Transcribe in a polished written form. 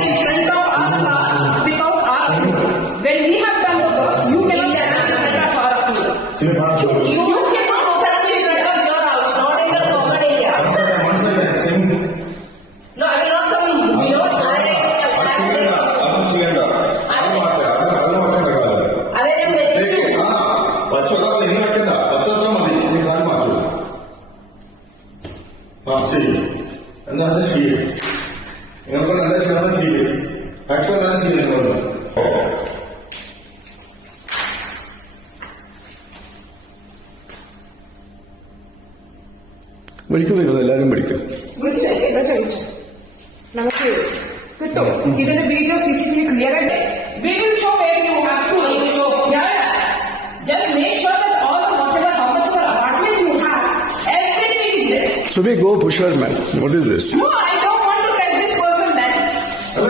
in front of us without asking. When we have done the work, you cannot stand in front of our approval. You cannot touch in front of your house, not in the common area. No, I will not come below. എന്താണ് ചെയ്യും നിങ്ങൾക്ക് നല്ല ശതമാനം ചെയ്യും മാക്സിമം തന്നെ ചെയ്യുന്നുണ്ട് വിളിക്കുന്നു എല്ലാവരും വിളിക്കും നമുക്ക് കിട്ടും ഇതിന്റെ വീഡിയോ CCTV ക്ലിയർ അല്ലേ we will show where you have to show just make sure that all the whatever how much of apartment you have everything is there so we go push her man what is this no